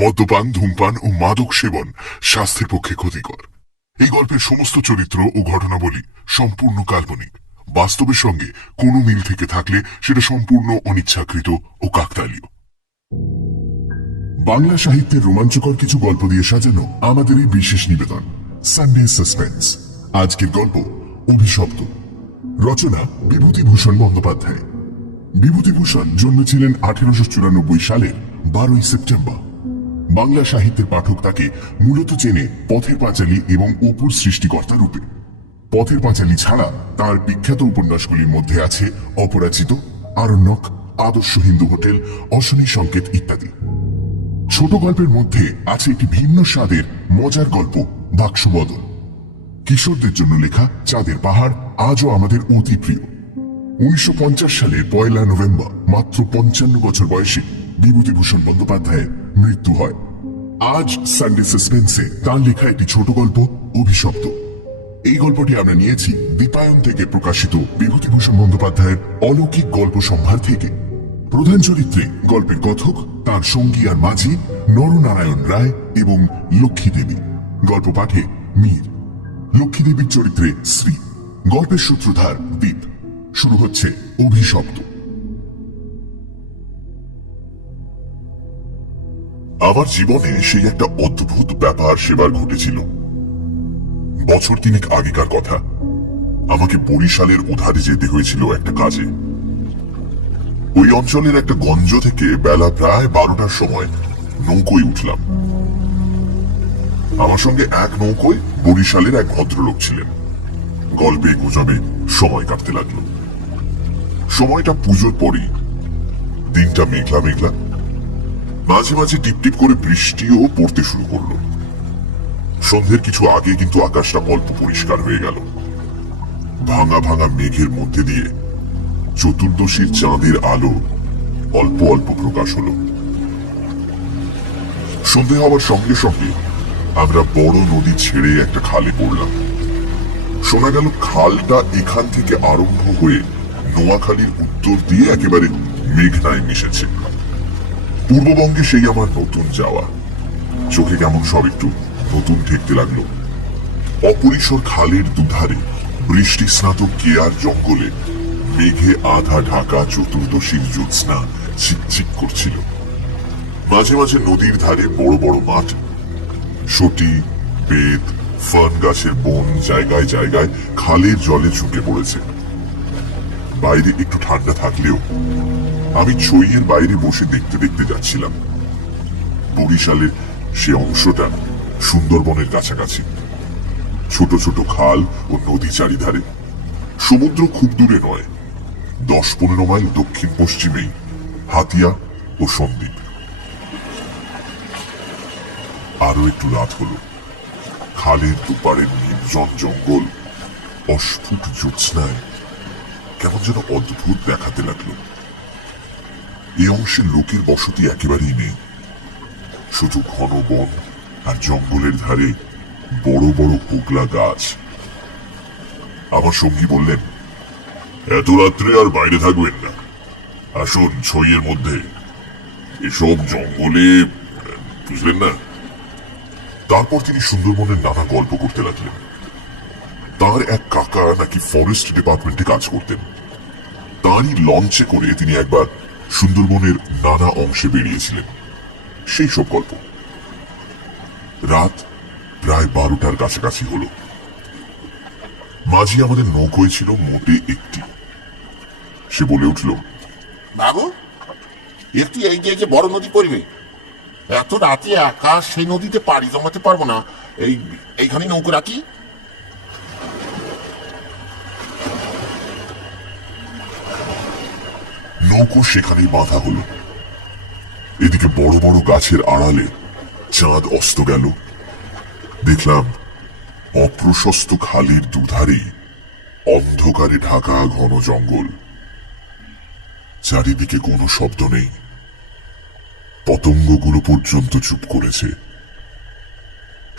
মদ্যপান, ধূমপান ও মাদক সেবন স্বাস্থ্যের পক্ষে ক্ষতিকর। এই গল্পের সমস্ত চরিত্র ও ঘটনাবলী সম্পূর্ণ কাল্পনিক। বাস্তবের সঙ্গে কোনো মিল থেকে থাকলে সেটা সম্পূর্ণ অনিচ্ছাকৃত ও কাকতালীয়। বাংলা সাহিত্যের রোমাঞ্চকর কিছু গল্প দিয়ে সাজানো আমাদের এই বিশেষ নিবেদন সানডে সাসপেন্স। আজকের গল্প অভিশপ্ত। রচনা বিভূতিভূষণ বন্দ্যোপাধ্যায়। বিভূতিভূষণ জন্মেছিলেন 1894 সালের 12 সেপ্টেম্বর। বাংলা সাহিত্যের পাঠক তাকে মূলত চেনে পথের পাঁচালী এবং অপুর সৃষ্টিকর্তা রূপে। পথের পাঁচালী ছাড়া তার বিখ্যাত উপন্যাসগুলির মধ্যে আছে অপরাজিত, আরণ্যক, আদর্শ হিন্দু হোটেল, অশনি সংকেত ইত্যাদি। ছোট গল্পের মধ্যে আছে একটি ভিন্ন স্বাদের মজার গল্প বাক্সবদল। কিশোরদের জন্য লেখা চাঁদের পাহাড় আজও আমাদের অতি প্রিয়। 1950 সালের 1 নভেম্বর মাত্র 55 বছর বয়সে বিভূতিভূষণ বন্দ্যোপাধ্যায়ের মৃত্যু হয়। আজ সানডে সাসপেন্সে তার লেখা একটি ছোট গল্প অভিশপ্ত। এই গল্পটি আমরা নিয়েছি দীপায়ন থেকে প্রকাশিত বিভূতিভূষণ বন্দ্যোপাধ্যায়ের অলৌকিক গল্প সম্ভার থেকে। প্রধান চরিত্রে গল্পের কথক, তার সঙ্গী আর মাঝি নরনারায়ণ রায় এবং লক্ষ্মী দেবী। গল্প পাঠে মীর। লক্ষ্মী দেবীর চরিত্রে শ্রী। গল্পের সূত্রধার দীপ। শুরু হচ্ছে অভিশপ্ত। আমার জীবনে সেই একটা অদ্ভুত ব্যাপার সেবার ঘটেছিল। বছর 3 আগেকার কথা। আমাকে বরিশালের উধারে যেতে হয়েছিল একটা কাজে। ওই অঞ্চলের একটা গঞ্জ থেকে বেলা প্রায় 12টার সময় নৌকোয় উঠলাম। আমার সঙ্গে এক নৌকোয় বরিশালের এক ভদ্রলোক ছিলেন। গল্পে গুজবে সময় কাটতে লাগলো। সময়টা পুজোর পরেই। দিনটা মেঘলা মেঘলা, মাঝে মাঝে টিপটিপ করে বৃষ্টিও পড়তে শুরু করলো। সন্ধ্যের কিছু আগে কিন্তু আকাশটা অল্প পরিষ্কার হয়ে গেল। ভাঙা ভাঙা মেঘের মধ্যে দিয়ে চতুর্দশীর চাঁদের আলো অল্প অল্প প্রকাশ হলো। সন্ধে হওয়ার সঙ্গে সঙ্গে আমরা বড় নদী ছেড়ে একটা খালে পড়লাম। শোনা গেল খালটা এখান থেকে আরম্ভ হয়ে নোয়াখালীর উত্তর দিয়ে একেবারে মেঘনায় মিশেছে। পূর্ববঙ্গে সেই আমার নতুন যাওয়া। চোখে কেমন সব একটু নতুন ঠেকতে লাগলো। অপরিসর খালের দুধারে বৃষ্টি স্নাত কেয়ার জঙ্গলে মেঘে আধা ঢাকা চতুর্দশীর জ্যোৎস্না চিকচিক করছিল। মাঝে মাঝে নদীর ধারে বড় বড় মাঠ, সটি, বেত, ফান গাছের বন জায়গায় জায়গায় খালের জলে ঝুঁকে পড়েছে। বাইরে একটু ঠান্ডা থাকলেও আমি ছইয়ের বাইরে বসে দেখতে দেখতে যাচ্ছিলাম। বরিশালের সে অংশটা সুন্দরবনের কাছাকাছি। ছোট ছোট খাল ও নদী চারিধারে। সমুদ্র খুব দূরে নয়, 10-15 মাইল দক্ষিণ পশ্চিমেই হাতিয়া ও সন্দ্বীপ। আরো একটু রাত হলো। খালের দুপারের নির্জন জঙ্গল অস্ফুট জ্যোৎস্নায় কেমন যেন অদ্ভুত দেখাতে লাগলো। এই অংশে লোকের বসতি একেবারেই নেই। শুধু ঘন বন আর জঙ্গলের ধারে বড় বড় হোগলা গাছ। আমার সঙ্গী বললেন, এত রাত্রে আর বাইরে থাকবেন না, আসুন ছইয়ের মধ্যে। এসব জঙ্গলে, বুঝলেন না। তারপর তিনি সুন্দরবনের নানা গল্প করতে লাগলেন। তার এক কাকা নাকি ফরেস্ট ডিপার্টমেন্টে কাজ করতেন। তারই লঞ্চে করে তিনি একবার সুন্দরবনের নানা অংশে বেরিয়েছিলেন। সেই সব গল্প। রাত প্রায় 12টার কাছাকাছি হলো। মাঝি আমাদের নৌকোয় ছিল মোটে একটি। সে বলে উঠল, বাবু, একটু এই যে বড় নদী পড়বে, এত রাতে আকাশ সেই নদীতে পাড়ি জমাতে পারবো না। এইখানে নৌকো রাখি। নৌকো সেখানেই বাঁধা হলো। এদিকে বড় বড় গাছের আড়ালে চাঁদ অস্ত গেল। দেখলাম অপ্রশস্ত খালের দুধারেই অন্ধকারে ঢাকা ঘন জঙ্গল। চারিদিকে কোনো শব্দ নেই। পতঙ্গগুলো পর্যন্ত চুপ করেছে।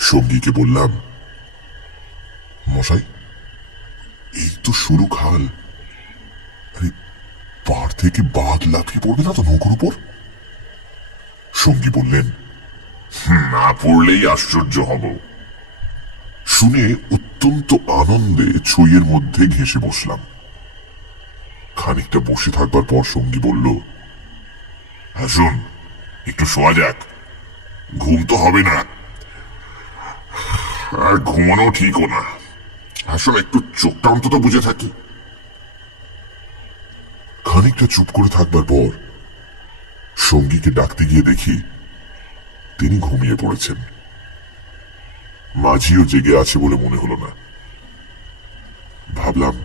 সঙ্গীকে বললাম, মশাই, এই তো সরু খাল, আরে পাড় থেকে বাঘ লাফিয়ে পড়বে না তো নৌকোর উপর? সঙ্গী বললেন, না পড়লেই আশ্চর্য হব। শুনে অত্যন্ত আনন্দে ছইয়ের মধ্যে ঘেঁষে বসলাম। খানিকটা বসে থাকবার পর সঙ্গী বলল, আসুন একটু শোয়া যাক, ঘুম তো হবে না, আর ঘুমানো ঠিকও না। আসলে একটু চোখটা অন্তত বুঝে থাকি। খানিকটা চুপ করে থাকবার পর সঙ্গীকে ডাকতে গিয়ে দেখি তিনি ঘুমিয়ে পড়েছেন। মাঝিও জেগে আছে বলে মনে হলো না। ভাবলাম,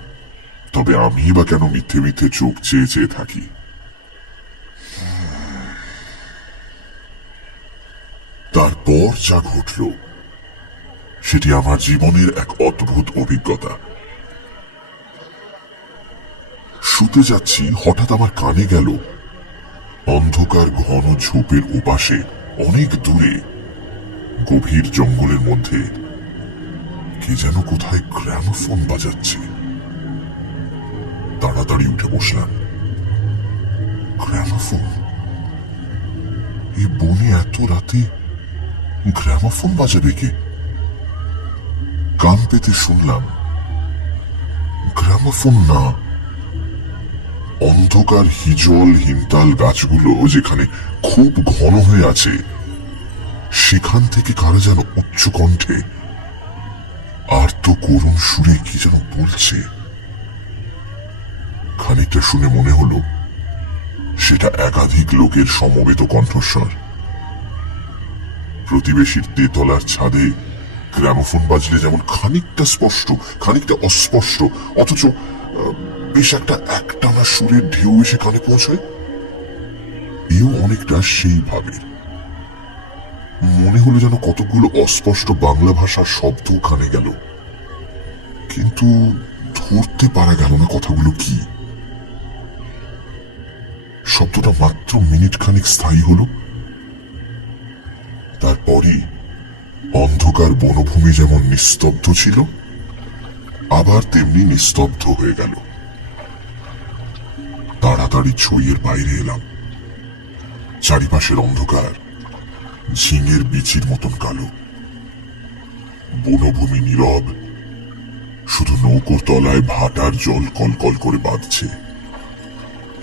তবে আমি বা কেন মিথ্যে মিথ্যে চোখ চেয়ে চেয়ে থাকি। তারপর যা ঘটল সেটি আমার জীবনের এক অদ্ভুত অভিজ্ঞতা। শুতে যাচ্ছি, হঠাৎ আমার কানে গেল অন্ধকার ঘন ঝোপের ওপাশে অনেক দূরে গভীর জঙ্গলের মধ্যে কে যেন কোথায় গ্রামোফোন বাজাচ্ছে। তাড়াতাড়ি উঠে বসলাম। গ্রামোফোন? এই বনে এত রাতে গ্রামোফোন বাজাবে কে? কান পেতে শুনলাম, গ্রামোফোন না, অন্ধকার হিজল হিমতাল গাছগুলো যেখানে খুব ঘন হয়ে আছে সেখান থেকে কারা যেন উচ্চ কণ্ঠে আর তো করুণ সুরে কি যেন বলছে। খানিকটা শুনে মনে হলো সেটা একাধিক লোকের সমবেত কণ্ঠস্বর। প্রতিবেশীর তেতলার ছাদে গ্রামোফোন বাজলে যেমন খানিকটা স্পষ্ট খানিকটা অস্পষ্ট অথচ বেশ একটা একটানা সুরের ঢেউ এসে কানে পৌঁছয়, এও অনেকটা সেই ভাবের। মনে হলো যেন কতগুলো অস্পষ্ট বাংলা ভাষার শব্দ কানে গেল, কিন্তু ধরতে পারা গেল না কথাগুলো কি। শব্দটা মাত্র মিনিট খানিক স্থায়ী হলো, তারপরই অন্ধকার বনভূমি যেমন নিস্তব্ধ ছিল আবার তেমনি নিস্তব্ধ হয়ে গেল। তাড়াতাড়ি ছইয়ের বাইরে এলাম। চারিপাশের অন্ধকার ঝিঙের বিচির মতন কালো। বনভূমি নীরব, শুধু নৌকোর তলায় ভাটার জল কলকল করে বাঁধছে।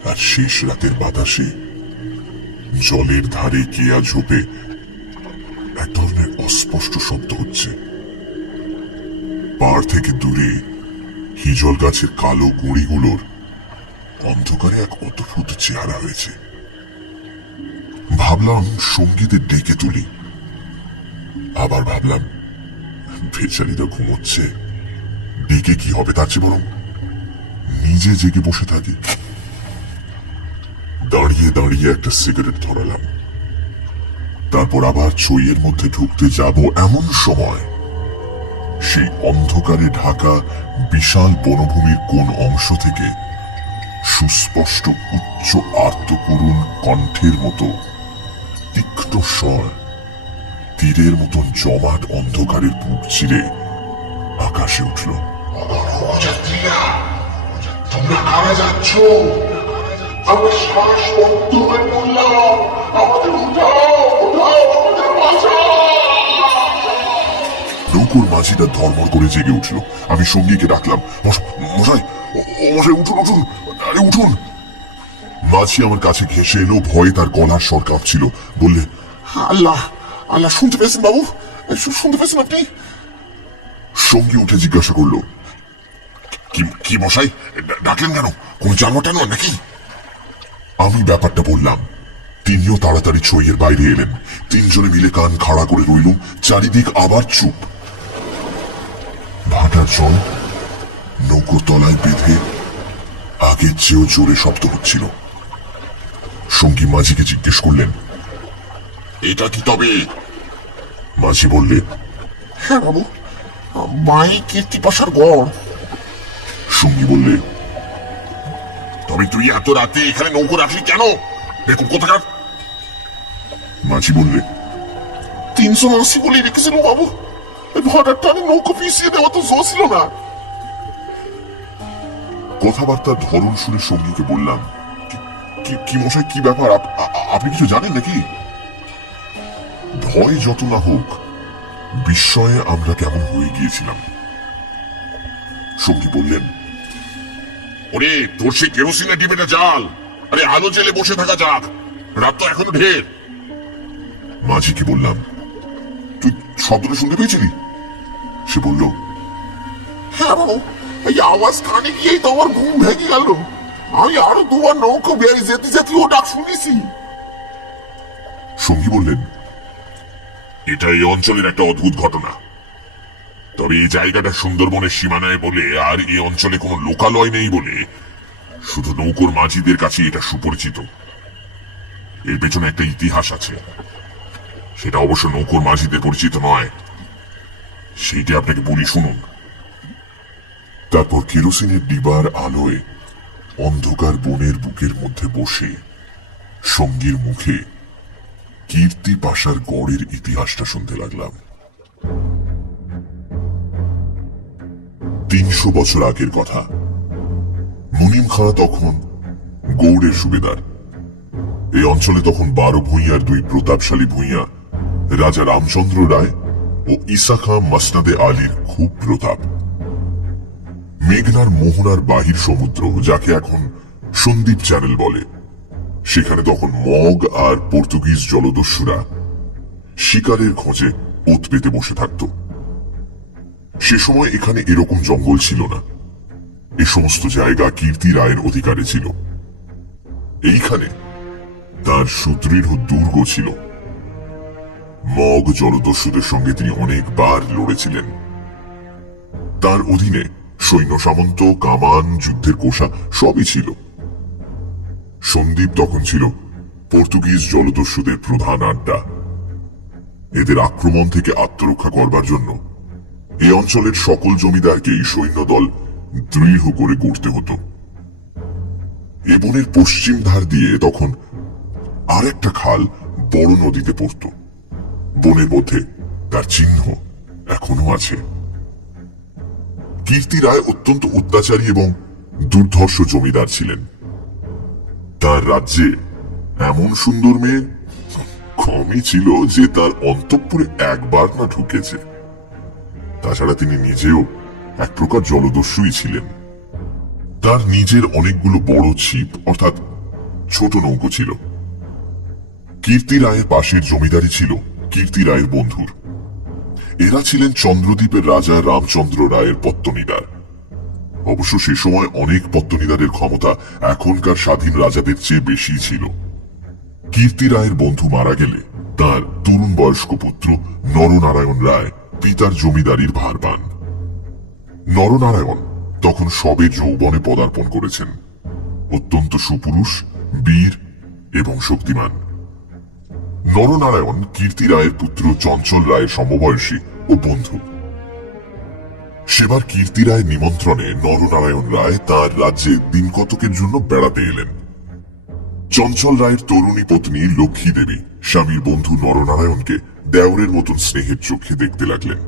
আর শেষ রাতের বাতাসে জলের ধারে কেয়া ঝোপে এক ধরনের অস্পষ্ট শব্দ হচ্ছে। পাড় থেকে দূরে হিজল গাছের কালো গুঁড়িগুলোর অন্ধকারে এক অদ্ভুত চেহারা হয়েছে। ভাবলাম সঙ্গীদের ডেকে তুলি, আবার ভাবলাম বেচারিরা ঘুমোচ্ছে, ডেকে কি হবে, তার চেয়ে বরং নিজে জেগে বসে থাকি। দাঁড়িয়ে দাঁড়িয়ে একটা সিগারেট ধরালাম। তারপর আবার ছইয়ের মধ্যে ঢুকতে যাব এমন সময় সেই অন্ধকারে ঢাকা বিশাল বনভূমির কোন অংশ থেকে সুস্পষ্ট উচ্চ আর্তকরুণ কণ্ঠের মতো তীক্ষ্ণ স্বর তীরের মতন জমাট অন্ধকারের বুক চিরে আকাশে উঠল। তোমরা কারা যাচ্ছ? আমরা শ্বাস বন্ধ হয়ে পড়লাম, আমাদের উঠাও, উঠাও, আমাদের বাঁচাও। নৌকোর মাঝিটা ধর্মর করে জেগে উঠল। আমি সঙ্গীকে ডাকলাম, মশাই, মশাই উঠুন, উঠুন, আরে উঠুন। মাঝি আমার কাছে ঘেঁষে এলো, ভয়ে তার গলার স্বর কাঁপছিল। বললে, আল্লাহ আল্লাহ, শুনতে পেয়েছেন বাবু? শুনতে পেয়েছেন আপনি? সঙ্গী উঠে জিজ্ঞাসা করলো, কি মশাই, ডাকলেন কেন? কোন জানোয়ার টানোয়ার নাকি? আমি ব্যাপারটা বললাম। তিনিও তাড়াতাড়ি ছইয়ের বাইরে এলেন। তিনজনে মিলে কান খাড়া করে রইলুম। চারিদিক আবার চুপ। ভাটার জল নৌকোর তলায় বেঁধে আগের চেয়েও জোরে শব্দ হচ্ছিল। সঙ্গী মাঝিকে জিজ্ঞেস করলেন, এটা কি তবে? মাঝি বললে, হ্যাঁ বাবু, মাই কীর্তিপাশার গড়। সঙ্গী বললে, তবে তুই এত রাতে এখানে নৌকো রাখলি কেন? দেখুন কোথাকার। মাঝি বললে, 380 গুলি রেখেছিল বাবু। ভাটার টানে নৌকো পিছিয়ে দেওয়া তো জো ছিল না। কথাবার্তার ধরন শুনে সঙ্গীকে বললাম, কি মশাই, কি ব্যাপার? আপনি কিছু জানেন নাকি? ভয় যত না হোক, বিস্ময়ে আমরা কেমন হয়ে গিয়েছিলাম। সঙ্গী বললেন, ওরে তোর সেই কেরোসিনের ডিবেটা জাল, আরে আলো জেলে বসে থাকা যাক, রাত তো এখনো ঢের। মাঝিকে বললাম, তুই শব্দটা শুনতে পেয়েছিলি? সে বলল, হ্যাঁ বাবু, এই আওয়াজ কানে গিয়েই তো আমার ঘুম ভেঙে গেল। আমি আরো দুবার নৌকো বেয়ে যেতে যেতে ও ডাক শুনেছি। সঙ্গী বললেন, এটা এই অঞ্চলের একটা অদ্ভুত ঘটনা। তবে এই জায়গাটা সুন্দরবনের সীমানায় বলে আর এই অঞ্চলে কোনো লোকালয় নেই বলে শুধু নৌকোর মাঝিদের কাছে এটা সুপরিচিত। এর পেছনে একটা ইতিহাস আছে, সেটা অবশ্য নৌকোর মাঝিদের পরিচিত নয়। সেইটা আপনাকে বলি, শুনুন। তারপর কেরোসিনের ডিবার আলোয় অন্ধকার বনের বুকের মধ্যে বসে সঙ্গীর মুখে কীর্তি পাশার গড়ের ইতিহাসটা শুনতে লাগলাম। ৩০০ বছর আগের কথা। মুনিম খাঁ তখন গৌড়ের সুবেদার। এই অঞ্চলে তখন ১২ ভূঁইয়ার ২ প্রতাপশালী ভূঁইয়া রাজা রামচন্দ্র রায় ও ঈসা খাঁ মসনদে আলীর খুব প্রতাপ। মেঘনার মোহনার বাহির সমুদ্র, যাকে এখন সন্দ্বীপ চ্যানেল বলে, সেখানে তখন মগ আর পর্তুগিজ জলদস্যুরা শিকারের খোঁজে ওত পেতে বসে থাকত। সে সময় এখানে এরকম জঙ্গল ছিল না। এ সমস্ত জায়গা কীর্তি রায়ের অধিকারে ছিল। এইখানে তার সুদৃঢ় দুর্গ ছিল। মগ জলদস্যুদের সঙ্গে তিনি অনেকবার লড়েছিলেন। তার অধীনে সৈন্য সামন্ত, কামান, যুদ্ধের কোষা সবই ছিল। সন্দ্বীপ তখন ছিল পর্তুগিজ জলদস্যুদের প্রধান আড্ডা। এদের আক্রমণ থেকে আত্মরক্ষা করবার জন্য এই অঞ্চলের সকল জমিদারকেই সৈন্যদল দৃঢ় করে গড়তে হতো। এ বনের পশ্চিম ধার দিয়ে তখন আর একটা খাল বড় নদীতে পড়ত। বনের মধ্যে তার চিহ্ন এখনো আছে। কীর্তি রায় অত্যন্ত অত্যাচারী এবং দুর্ধর্ষ জমিদার ছিলেন। তার রাজ্যে এমন সুন্দর মেয়ে কমই ছিল যে তার অন্তঃপুরে একবার না ঢুকেছে। তাছাড়া তিনি নিজেও এক প্রকার জলদস্যুই ছিলেন। তার নিজের অনেকগুলো বড় ছিপ অর্থাৎ ছোট নৌকো ছিল। কীর্তি রায়ের পাশের জমিদারি ছিল কীর্তি রায়ের বন্ধুর। এরা ছিলেন চন্দ্রদ্বীপের রাজা রামচন্দ্র রায়ের পত্তনিদার। অবশ্য সে সময় অনেক পত্তনিদারের ক্ষমতা এখনকার স্বাধীন রাজাদের চেয়ে বেশি ছিল। কীর্তি রায়ের বন্ধু মারা গেলে তার তরুণ বয়স্ক পুত্র নরনারায়ণ রায় পিতার জমিদারির ভার পান। নরনারায়ণ তখন সবে যৌবনে পদার্পণ করেছেন। অত্যন্ত সুপুরুষ, বীর এবং শক্তিমান। নরনারায়ণ কীর্তি রায়ের পুত্র চঞ্চল রায়ের সমবয়সী ও বন্ধু। সেবার কীর্তি রায়ের নিমন্ত্রণে নরনারায়ণ রায় তার রাজ্যে দিন কতকের জন্য বেড়াতে এলেন। চঞ্চল রায়ের তরুণী পত্নী লক্ষ্মী দেবী স্বামীর বন্ধু নরনারায়ণকে দেওরের মতন স্নেহের চোখে দেখতে লাগলেন।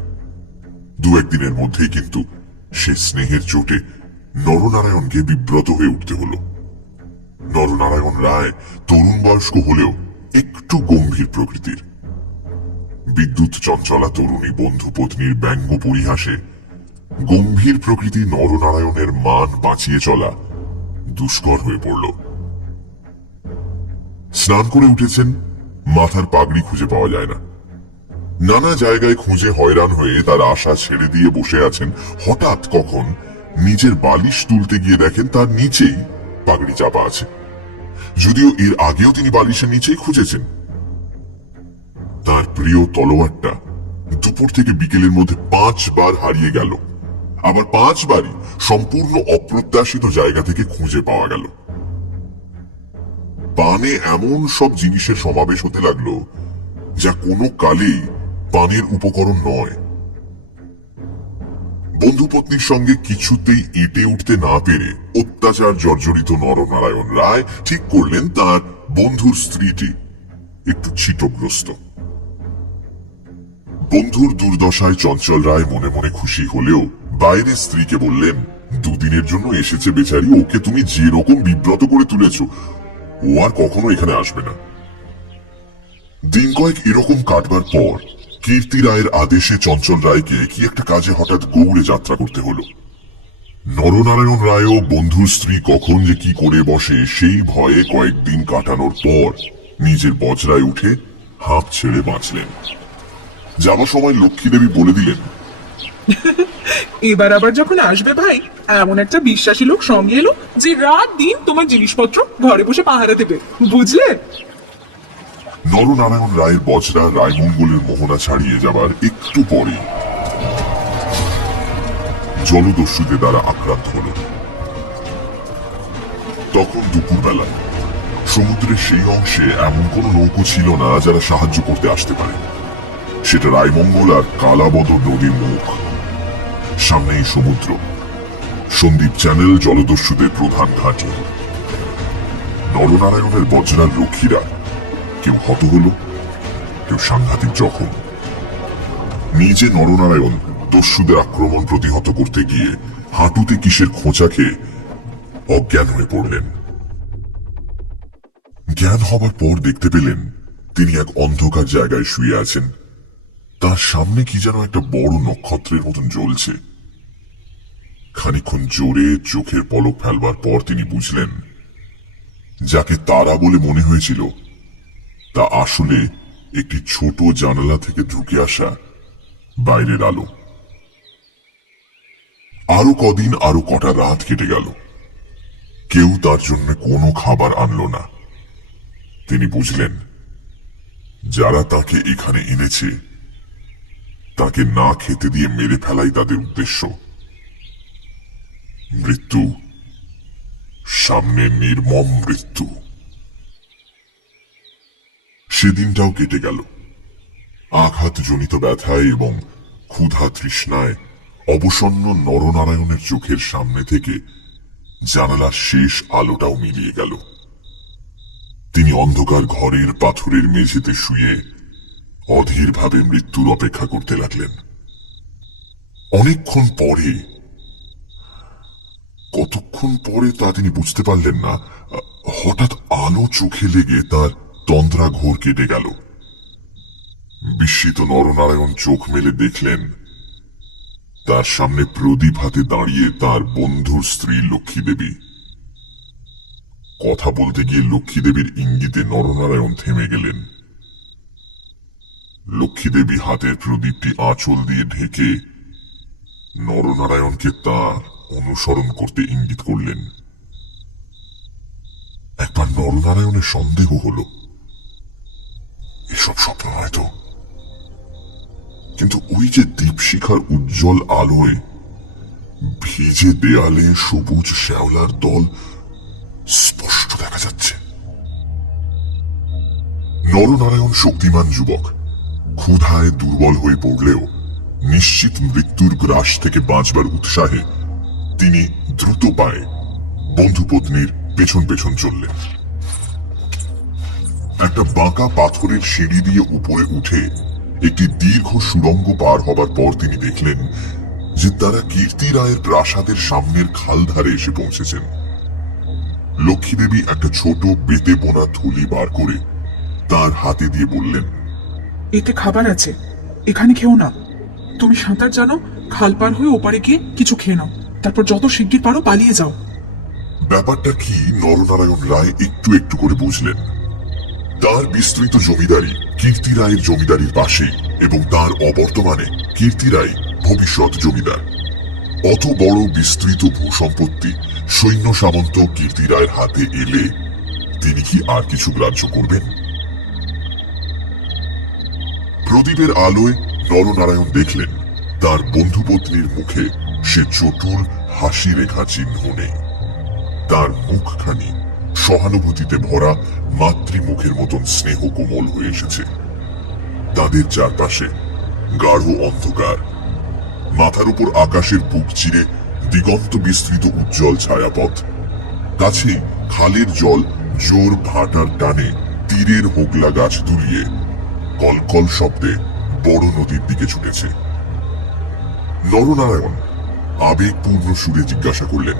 দু একদিনের মধ্যেই কিন্তু সে স্নেহের চোটে নরনারায়ণকে বিব্রত হয়ে উঠতে হল। নরনারায়ণ রায় তরুণ বয়স্ক হলেও একটু গম্ভীর প্রকৃতির। বিদ্যুৎ চঞ্চলা তরুণী বন্ধু পত্নীর ব্যঙ্গ পরিহাসে গম্ভীর প্রকৃতির নরনারায়ণের মান বাঁচিয়ে চলা দুষ্কর হয়ে পড়ল। স্নান করে উঠেছেন, মাথার পাগড়ি খুঁজে পাওয়া যায় না। নানা জায়গায় খুঁজে হয়রান হয়ে তার আশা ছেড়ে দিয়ে বসে আছেন। হঠাৎ কখন নিজের বালিশ তুলতে গিয়ে দেখেন তার নিচেই পাগড়ি চাপা আছে, যদিও এর আগেও তিনি বালিশের নিচেই খুঁজেছেন। তার প্রিয় তলোয়ারটা দুপুর থেকে বিকেলের মধ্যে 5 বার হারিয়ে গেল, আবার 5 বারই সম্পূর্ণ অপ্রত্যাশিত জায়গা থেকে খুঁজে পাওয়া গেল। পানে এমন সব জিনিসের সমাবেশ হতে লাগলো যা কোনো কালেই পানের উপকরণ নয়। বন্ধুপত্নীর সঙ্গে কিছুতেই এঁটে উঠতে না পেরে অত্যাচার জর্জরিত নরনারায়ণ রায় ঠিক করলেন তার বন্ধুর স্ত্রীটি একটু ছিটগ্রস্ত। বন্ধুর দুর্দশায় চঞ্চল রায় মনে মনে খুশি হলেও বাইরে স্ত্রীকে বললেন, দুদিনের জন্য এসেছে বেচারি, ওকে তুমি যেরকম বিব্রত করে তুলেছ ও আর কখনো এখানে আসবে না। দিন কয়েক এরকম কাটবার পর কীর্তি রায়ের আদেশে চঞ্চল রায়কে কি একটা কাজে হঠাৎ গৌড়ে যাত্রা করতে হলো। নরনারায়ণ রায়ও বন্ধুর স্ত্রী কখন যে কি করে বসে সেই ভয়ে কয়েকদিন কাটানোর পর নিজের বজরায় উঠে হাঁপ ছেড়ে বাঁচলেন। যাবার সময় লক্ষ্মী দেবী বলে দিলেন, এবার আবার যখন আসবে ভাই, এমন একটা বিশ্বাসী লোক সঙ্গে এলো যে রাত দিন তোমার জিনিসপত্র ঘরে বসে পাহারা দেবে, বুঝলে? নরনারায়ণ রায়ের বজরা রায়মঙ্গলের মোহনা ছাড়িয়ে যাবার একটু পরে জলদস্যুদের দ্বারা আক্রান্ত হল। তখন দুপুরবেলা সমুদ্রের সেই অংশে এমন কোন নৌকো ছিল না যারা সাহায্য করতে আসতে পারে। সেটা রায়মঙ্গল আর কালাবদর নদীর মুখ, সামনেই সমুদ্র। সন্দীপ চ্যানেল জলদস্যুদের প্রধান ঘাঁটি। নরনারায়ণের বজ্রার রক্ষীরা কেউ হত হল, কেউ সাংঘাতিক জখম। নিজে নরনারায়ণ দস্যুদের আক্রমণ প্রতিহত করতে গিয়ে হাঁটুতে কিসের খোঁচা খেয়ে অজ্ঞান হয়ে পড়লেন। জ্ঞান হবার পর দেখতে পেলেন তিনি এক অন্ধকার জায়গায় শুয়ে আছেন। তার সামনে কি যেন একটা বড় নক্ষত্রের মতন জ্বলছে। খানিকক্ষণ জোরে চোখের পলক ফেলবার পর তিনি বুঝলেন যাকে তারা বলে মনে হয়েছিল তা আসলে একটি ছোট জানালা থেকে ঢুকে আসা বাইরের আলো। আরো কদিন, আরো কটা রাত কেটে গেল। কেউ তার জন্য কোনো খাবার আনলো না। তিনি বুঝলেন যারা তাকে এখানে এনেছে তাকে না খেতে দিয়ে মেরে ফেলাই তাদের উদ্দেশ্য। মৃত্যু, সামনে নির্মম মৃত্যু। সেদিনটাও কেটে গেল। আঘাতজনিত ব্যথায় এবং ক্ষুধা তৃষ্ণায় অবসন্ন নরনারায়ণের চোখের সামনে থেকে জানালার শেষ আলোটাও মিলিয়ে গেল। তিনি অন্ধকার ঘরের পাথরের মেঝেতে শুয়ে অধীরভাবে মৃত্যুর অপেক্ষা করতে লাগলেন। অনেকক্ষণ পরে, কতক্ষণ পরে তা তিনি বুঝতে পারলেন না, হঠাৎ আলো চোখে লেগে তার তন্দ্রা ঘোর কেটে গেল। বিস্মিত নরনারায়ণ চোখ মেলে দেখলেন তার সামনে প্রদীপ হাতে দাঁড়িয়ে তার বন্ধুর স্ত্রী লক্ষ্মী দেবী। কথা বলতে গিয়ে লক্ষ্মী দেবীর ইঙ্গিতে নরনারায়ণ থেমে গেলেন। লক্ষ্মী দেবী হাতের প্রদীপটি আঁচল দিয়ে ঢেকে নরনারায়ণকে তার অনুসরণ করতে ইঙ্গিত করলেন। একবার নরনারায়ণের সন্দেহ হল এসব স্বপ্ন নয় তো, কিন্তু ওই যে দীপশিখার উজ্জ্বল আলোয় ভিজে দেয়ালে সবুজ শ্যাওলার দল স্পষ্ট দেখা যাচ্ছে। নরনারায়ণ শক্তিমান যুবক, ক্ষুধায় দুর্বল হয়ে পড়লেও নিশ্চিত মৃত্যুর গ্রাস থেকে বাঁচবার উৎসাহে তিনি দ্রুত পায়ে বন্ধুপত্নীর পেছন পেছন চললেন। একটা বাঁকা পাথরের সিঁড়ি দিয়ে উপরে উঠে একটি দীর্ঘ সুড়ঙ্গ পার হবার পর তিনি দেখলেন যে তারা কীর্তি রায়ের প্রাসাদের সামনের খাল ধারে এসে পৌঁছেছেন। লক্ষ্মী দেবী একটা ছোট বেতে বোনা থলি বার করে তার হাতে দিয়ে বললেন, এতে খাবার আছে, এখানে খেও না। তুমি সাঁতার জানো, খাল পার হয়ে ওপারে গিয়ে কিছু খেয়ে নাও, তারপর যত শিগগির পারো পালিয়ে যাও। ব্যাপারটা কি নরনারায়ণ রায় একটু একটু করে বুঝলেন। তার বিস্তৃত জমিদারি কীর্তি রায়ের জমিদারির পাশে এবং তার অবর্তমানে কীর্তি রায় ভবিষ্যৎ জমিদার। অত বড় বিস্তৃত ভূসম্পত্তি সৈন্য সামন্ত কীর্তি রায়ের হাতে এলে তিনি কি আর কিছু গ্রাহ্য করবেন? প্রদীপের আলোয় নরনারায়ণ দেখলেন তার বন্ধুপত্নীর মুখে সে চটুল হাসি রেখা চিহ্ন নেই। তার মুখখানি সহানুভূতিতে ভরা মাতৃমুখের মতন স্নেহ কোমল হয়ে এসেছে। তাদের চারপাশে গাঢ় অন্ধকার, মাথার উপর আকাশের বুক চিরে দিগন্ত বিস্তৃত উজ্জ্বল ছায়াপথ। কাছেই খালের জল জোর ভাটার টানে তীরের হোগলা গাছ দুলিয়ে কলকল শব্দে বড় নদীর দিকে ছুটেছে। নরনারায়ণ আবেগপূর্ণ সুরে জিজ্ঞাসা করলেন,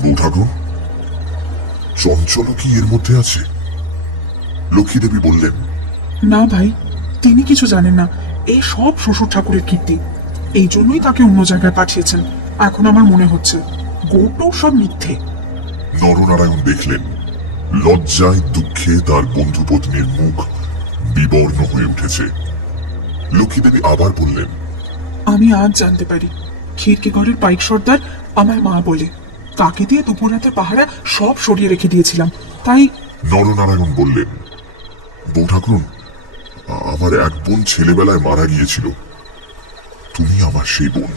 বউ ঠাকুর, চঞ্চল কি এর মধ্যে আছে? লক্ষ্মীদেবী বললেন, না ভাই, তিনি কিছু জানেন না। এই সব শ্বশুর ঠাকুরের কীর্তি। এই জন্যই তাকে অন্য জায়গায় পাঠিয়েছেন। এখন আমার মনে হচ্ছে গোটো সব মিথ্যে। নরনারায়ণ দেখলেন লজ্জায় দুঃখে তার বন্ধু পত্নীর মুখ বিবর্ণ হয়ে উঠেছে। লক্ষ্মীদেবী আবার বললেন, আমি আজ জানতে পারি খিড়কিঘরের পাইক সর্দার আমায় মা বলে। তাকে দিয়ে দুপুর রাতের পাহারা সব সরিয়ে রেখে দিয়েছিলাম, তাই। নরনারায়ণ বললেন, বউ ঠাকুরুন, আমার এক বোন ছেলেবেলায় মারা গিয়েছিল। তুমি আমার সেই বোন,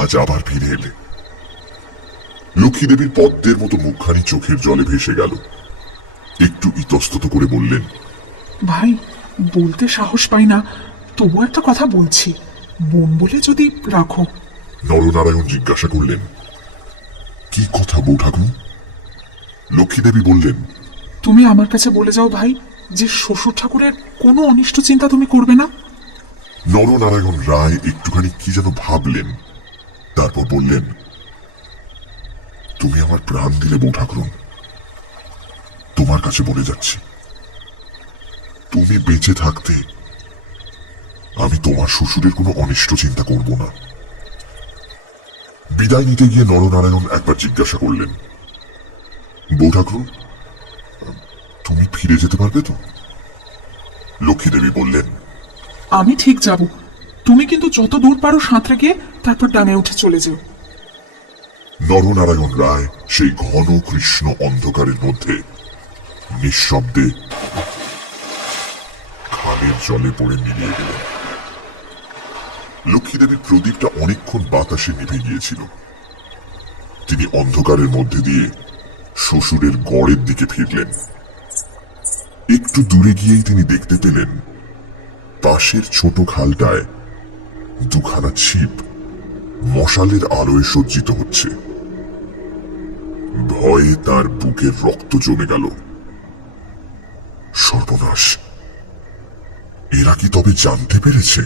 আজ আবার ফিরে এলে। লক্ষ্মীদেবীর পদ্মের মতো মুখখানি চোখের জলে ভেসে গেল। একটু ইতস্তত করে বললেন, ভাই, বলতে সাহস পাই না, তবু একটা কথা বলছি। বোন বলে যদি রাখো। নরনারায়ণ জিজ্ঞাসা করলেন, কি কথা বউ ঠাকুর? লক্ষ্মীদেবী বললেন, তুমি আমার কাছে বলে যাও ভাই যে শ্বশুর ঠাকুরের কোনো অনিষ্ট চিন্তা তুমি করবে না। নরনারায়ণ রায় একটুখানি কি যেন ভাবলেন, তারপর বললেন, তুমি আমার প্রাণ দিলে বউ ঠাকুরুন, তোমার কাছে বলে যাচ্ছি, তুমি বেঁচে থাকতে আমি তোমার শ্বশুরের কোনো অনিষ্ট চিন্তা করব না। বিদায় নিতে গিয়ে নরনারায়ণ একবার জিজ্ঞাসা করলেন, বউ ঠাকুরুন, তুমি ফিরে যেতে পারবে তো? লক্ষ্মীদেবী বললেন, আমি ঠিক যাব। তুমি কিন্তু যত দূর পারো সাঁতরে গিয়ে তারপর ডাঙে উঠে চলে যেও। নরনারায়ণ রায় সেই ঘন কৃষ্ণ অন্ধকারের মধ্যে নিঃশব্দে খালের জলে পড়ে মিলিয়ে গেলেন। লক্ষ্মীদেবীর প্রদীপটা অনেকক্ষণ বাতাসে নিভে গিয়েছিল। তিনি অন্ধকারের মধ্যে দিয়ে শ্বশুরের গড়ের দিকে ফিরলেন। একটু দূরে গিয়েই তিনি দেখতে পেলেন পাশের ছোট খালটায় দুখানা ছিপ মশালের আলোয় সজ্জিত হচ্ছে। ভয়ে তার বুকের রক্ত জমে গেল। সর্বনাশ! এরা কি তবে জানতে পেরেছে?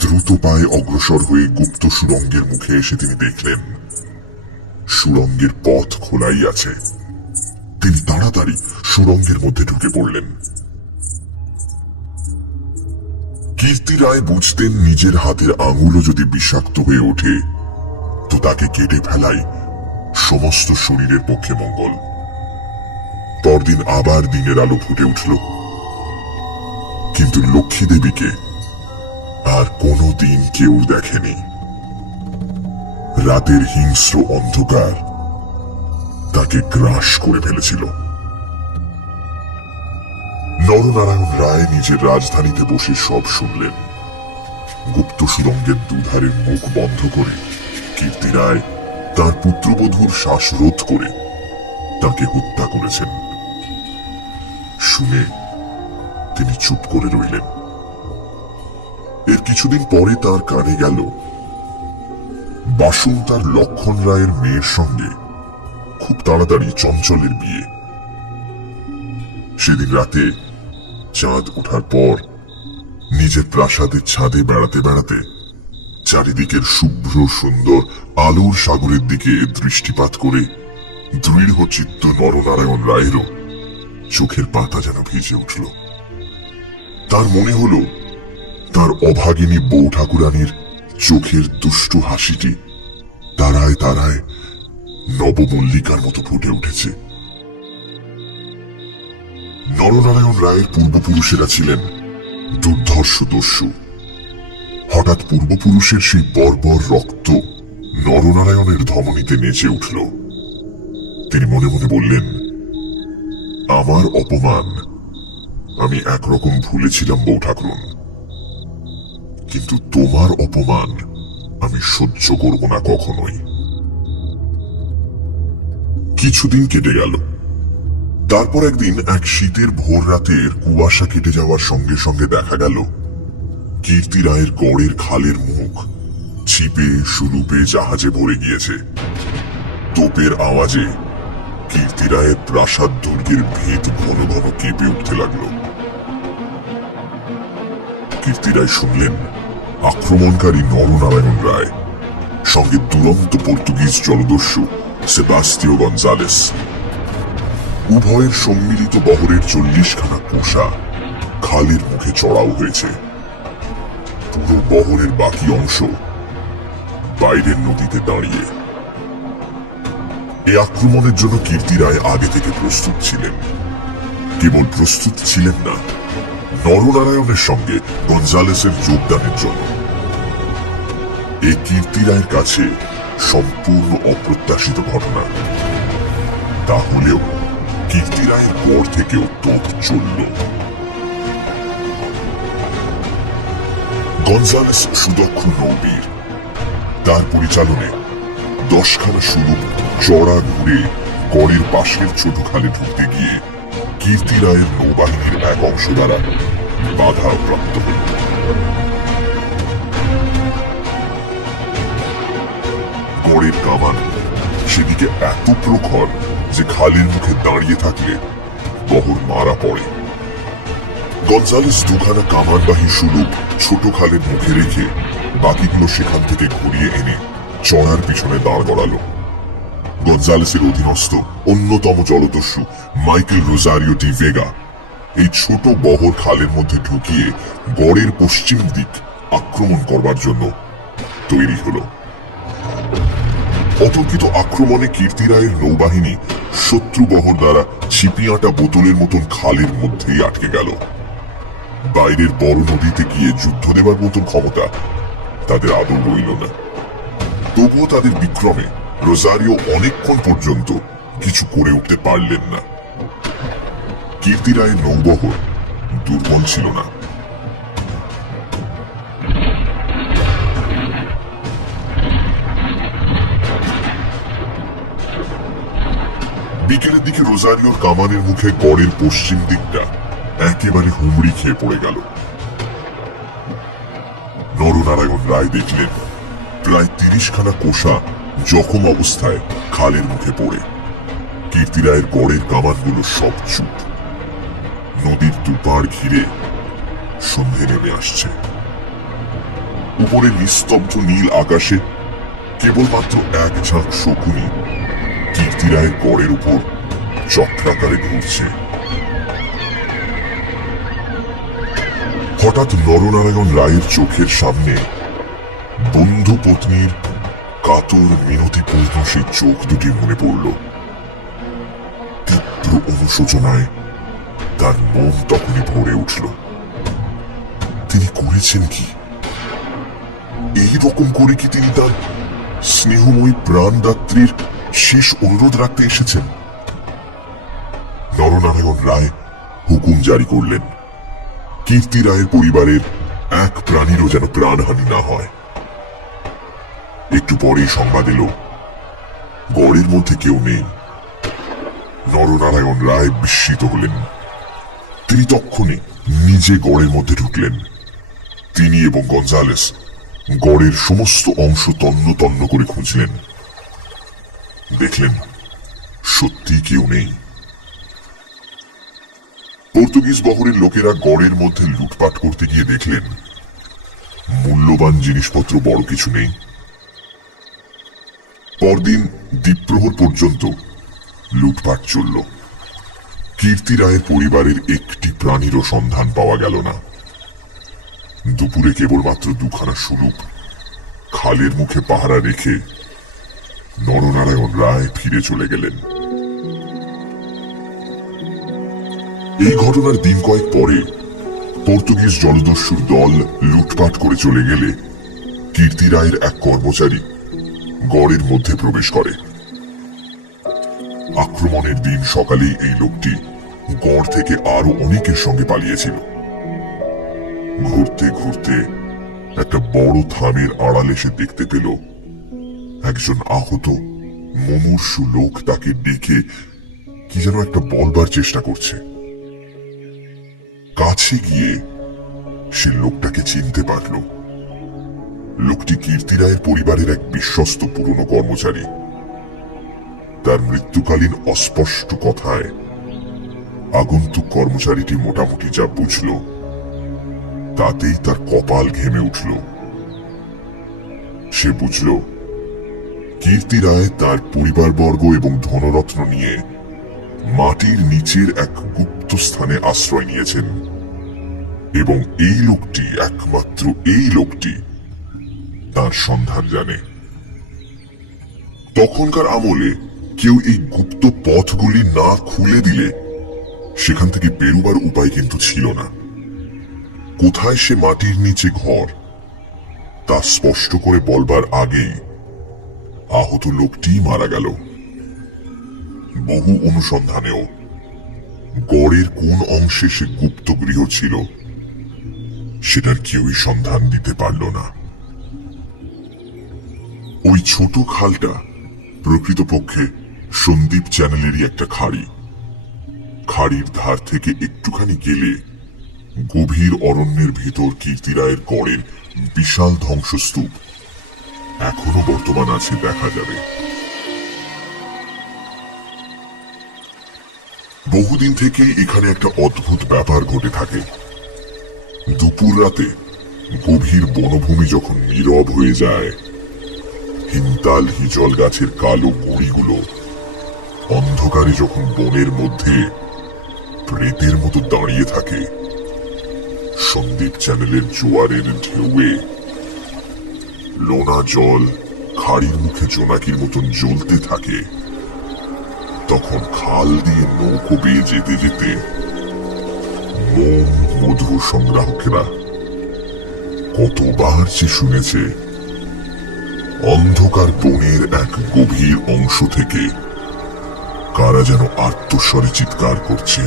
দ্রুত পায়ে অগ্রসর হয়ে গুপ্ত সুড়ঙ্গের মুখে এসে তিনি দেখলেন সুড়ঙ্গের পথ খোলাই আছে। তিনি তাড়াতাড়ি সুড়ঙ্গের মধ্যে ঢুকে পড়লেন। কীর্তি রায় বুঝতেন নিজের হাতের আঙুলও যদি বিষাক্ত হয়ে ওঠে তো তাকে কেটে ফেলাই সমস্ত শরীরের পক্ষে মঙ্গল। পরদিন আবার দিনের আলো ফুটে উঠল, কিন্তু লক্ষ্মীদেবীকে আর কোনো দিন কেউ দেখেনি। রাতের হিংস্র অন্ধকার তাকে গ্রাস করে ফেলেছিল। নরনারায়ণ রায় নিজের রাজধানীতে বসে সব শুনলেন। গুপ্ত সুড়ঙ্গের দুধারের মুখ বন্ধ করে কীর্তি রায় তার পুত্রবধূর শ্বাসরোধ করে তাকে হত্যা করেছেন। শুনে তিনি চুপ করে রইলেন। এর কিছুদিন পরে তার কানে গেল বাসুন তার লক্ষণ রায়ের মেয়ের সঙ্গে খুব তাড়াতাড়ি চঞ্চলের বিয়ে। সেদিন রাতে চাঁদ ওঠার পর নিজের প্রাসাদের ছাদে বেড়াতে বেড়াতে চারিদিকের শুভ্র সুন্দর আলোর সাগরের দিকে দৃষ্টিপাত করে দৃঢ় চিত্ত নরনারায়ণ রায়েরও চোখের পাতা যেন ভিজে উঠল। তার মনে হলো তার অভাগিনী বউ ঠাকুরানীর চোখের দুষ্টু হাসিটি তারায় তারায় নবমল্লিকার মতো ফুটে উঠেছে। নরনারায়ণ রায়ের পূর্বপুরুষেরা ছিলেন দুর্ধর্ষ দস্যু। হঠাৎ পূর্বপুরুষের সেই বর্বর রক্ত নরনারায়ণের ধমনীতে নেচে উঠল। তিনি মনে মনে বললেন, আমার অপমান আমি একরকম ভুলেছিলাম বউ ঠাকুরুন, কিন্তু তোমার অপমান আমি সহ্য করব না কখনোই। কিছুদিন কেটে গেল। তারপর একদিন এক শীতের ভোর রাতের কুয়াশা কেটে যাওয়ার সঙ্গে সঙ্গে দেখা গেল কীর্তি রায়ের গড়ের খালের মুখ ছিপে সুরূপে জাহাজে ভরে গিয়েছে। তোপের আওয়াজে কীর্তি রায়ের প্রাসাদ দুর্গের ভিত ঘন ঘন কেঁপে উঠতে লাগল। কীর্তি রায় শুনলেন আক্রমণকারী নরনারায়ণ রায়, সঙ্গে দুরন্ত পর্তুগিজ জলদস্যু সেবাস্তিও গঞ্জালেস। উভয়ের সম্মিলিত বহরের 40খানা কোষা খালের মুখে চড়াও হয়েছে। পুরো বহরের বাকি অংশ বাইরের নদীতে দাঁড়িয়ে। এই আক্রমণের জন্য কীর্তি রায় আগে থেকে প্রস্তুত ছিলেন। কেবল প্রস্তুত ছিলেন না, নরনারায়ণের সঙ্গে গঞ্জালেসের যোগদানের জন্য। এই কীর্তি রায়ের কাছে সম্পূর্ণ অপ্রত্যাশিত ঘটনা। তাহলেও কীর্তি রায়ের পর থেকেও তোপ চলল। গঞ্জালেস সুদক্ষ নৌবীর। তার পরিচালনে 10খানা সুরূপ চড়া ঘুরে গড়ের পাশের ছোট খালে ঢুকতে গিয়ে কীর্তি রায়ের নৌবাহিনীর এক অংশ দ্বারা বাধা প্রাপ্ত হল। গড়ের কামান সেদিকে এত প্রখর যে খালের মুখে দাঁড়িয়ে থাকলে বহর মারা পড়ে। গঞ্জালেস 2খানা কামানবাহী সুরূপ ছোট খালের মুখে রেখে বাকিগুলো সেখান থেকে ঘুরিয়ে এনে চড়ার পিছনে দাঁড় করালো। গঞ্জালেসের অধীনস্থ অন্যতম জলদস্যু মাইকেল রোজারিও ডি ভেগা এই ছোট বহর খালের মধ্যে ঢুকিয়ে গড়ের পশ্চিম দিক আক্রমণ করবার জন্য তৈরি হল। অতর্কিত আক্রমণে কীর্তি রায়ের নৌবাহিনী শত্রু বহর দ্বারা ছিপিয়াটা বোতলের মতন খালের মধ্যেই আটকে গেল। বাইরের বড় নদীতে গিয়ে যুদ্ধ দেবার মতন ক্ষমতা তাদের আদৌ রইল না। তবুও তাদের বিক্রমে রোজারিও অনেকক্ষণ পর্যন্ত কিছু করে উঠতে পারলেন না। কীর্তি রায়ের নৌবহর দুর্বল ছিল না। বিকেলের দিকে রোজারিওর কামানের মুখে গড়ের পশ্চিম দিকটা একেবারে হুমড়ি খেয়ে পড়ে গেল। নরনারায়ণ রায় দেখলেন প্রায় 30খানা কোষা জখম অবস্থায় খালের মুখে পড়ে। কীর্তি রায়ের গড়ের কামানগুলো সব চুপ। নদীর দুপাড় ঘিরে সন্ধে নেমে আসছে। উপরে নিস্তব্ধ নীল আকাশে কেবলমাত্র এক ঝাঁক শকুনি কীর্তি রায়ের গড়ের উপর চক্রাকারে ঘুরছে। হঠাৎ নরনারায়ণ রায়ের চোখের সামনে বন্ধু পত্নীর কাতর মিনতিপূর্ণ সেই চোখ দুটি মনে পড়ল। তীব্র অনুশোচনায় তার মন তখনই ভরে উঠল। তিনি করেছেন কি? এই রকম করে কি তিনি তার স্নেহময়ী প্রাণদাত্রীর শেষ অনুরোধ রাখতে এসেছেন? নরনারায়ণ রায় হুকুম জারি করলেন, কীর্তি রায়ের পরিবারের এক প্রাণীরও যেন প্রাণহানি না হয়। একটু পরেই সংবাদ এলো গড়ের মধ্যে কেউ নেই। নরনারায়ণ রায় বিস্মিত হলেন। তিনি তক্ষণে নিজে গড়ের মধ্যে ঢুকলেন। তিনি এবং গঞ্জালেস গড়ের সমস্ত অংশ তন্ন তন্ন করে খুঁজলেন। দেখলেন সত্যি কেউ নেই। পর্তুগিজ বহরের লোকেরা গড়ের মধ্যে লুটপাট করতে গিয়ে দেখলেন মূল্যবান জিনিসপত্র বড় কিছু নেই। পরদিন দ্বীপ্রহর পর্যন্ত লুটপাট চলল। কীর্তি রায়ের পরিবারের একটি প্রাণীরও সন্ধান পাওয়া গেল না। দুপুরে কেবলমাত্র 2খানা সুরূপ খালের মুখে পাহারা রেখে নরনারায়ণ রায় ফিরে চলে গেলেন। এই ঘটনার দিন কয়েক পরে পর্তুগিজ জলদস্যুর দল লুটপাট করে চলে গেলে কীর্তি রায়ের এক কর্মচারী গড়ের মধ্যে প্রবেশ করে। আক্রমণের দিন সকালেই এই লোকটি গড় থেকে আরো অনেকের সঙ্গে পালিয়েছিল। ঘুরতে ঘুরতে একটা বড় থামের আড়ালে সে দেখতে পেল একজন আহত মুমূর্ষু লোক তাকে ডেকে কি যেন একটা বলবার চেষ্টা করছে। কাছে গিয়ে সে লোকটাকে চিনতে পারল। লোকটি কীর্তি রায়ের পরিবারের এক বিশ্বস্ত পুরনো কর্মচারী। তার মৃত্যুকালীন অস্পষ্ট কথায় আগন্তুক কর্মচারীটি মোটামুটি যা বুঝল তাতেই তার কপাল ঘেমে উঠল। সে বুঝল কীর্তি রায় তার পরিবারবর্গ এবং ধনরত্ন নিয়ে মাটির নিচের এক গুপ্ত স্থানে আশ্রয় নিয়েছেন এবং এই লোকটি, একমাত্র এই লোকটি তার সন্ধান জানে। তখনকার আমলে কেউ এই গুপ্ত পথগুলি না খুলে দিলে সেখান থেকে বেরোবার উপায় কিন্তু ছিল না। কোথায় সে মাটির নিচে ঘর তা স্পষ্ট করে বলবার আগেই আহত লোকটি মারা গেল। বহু অনুসন্ধানেও গড়ের কোন অংশে সে গুপ্ত গৃহ ছিল সেটার কেউই সন্ধান দিতে পারল না। ওই ছোট খালটা প্রকৃতপক্ষে সন্দীপ চ্যানেলেরই একটা খাড়ি। খাড়ির ধার থেকে একটুখানি গেলে গভীর অরণ্যের ভেতর কীর্তিরায়ের গড়ের বিশাল ধ্বংসস্তূপ এখনো বর্তমান আছে, দেখা যাবে। বহুদিন থেকেই এখানে একটা অদ্ভুত ব্যাপার ঘটে থাকে। দুপুর রাতে গভীর বনভূমি যখন নীরব হয়ে যায়, হিমতাল হিজল গাছের কালো গুঁড়িগুলো অন্ধকারে যখন বনের মধ্যে প্রেতের মতো দাঁড়িয়ে থাকে, সন্দীপ চ্যানেলের জোয়ারের ঢেউয়ে লোনা জল খাড়ির মুখে জোনাকির মতন জ্বলতে থাকে, তখন খাল দিয়ে নৌকো বেয়ে যেতে যেতে মোম মধু সংগ্রাহকেরা কতবার যে শুনেছে অন্ধকার বনের এক গভীর অংশ থেকে কারা যেন আত্মস্বরে চিৎকার করছে।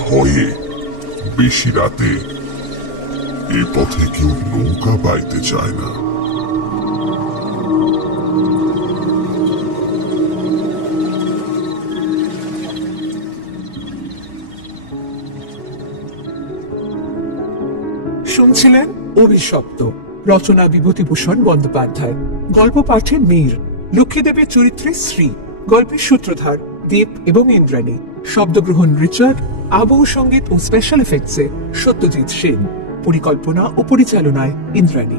ভয়ে বেশি রাতে এ পথে কেউ নৌকা বাইতে চায় না। শুনছিলেন অভিশপ্ত, রচনা বিভূতিভূষণ বন্দ্যোপাধ্যায়, গল্প পাঠে মীর, লক্ষ্মীদেবের চরিত্রে শ্রী, গল্পের সূত্রধার দীপ এবং ইন্দ্রাণী, শব্দগ্রহণ রিচার্ড, আবহ সঙ্গীত ও স্পেশাল এফেক্টসে সত্যজিৎ সেন, পরিকল্পনা ও পরিচালনায় ইন্দ্রাণী।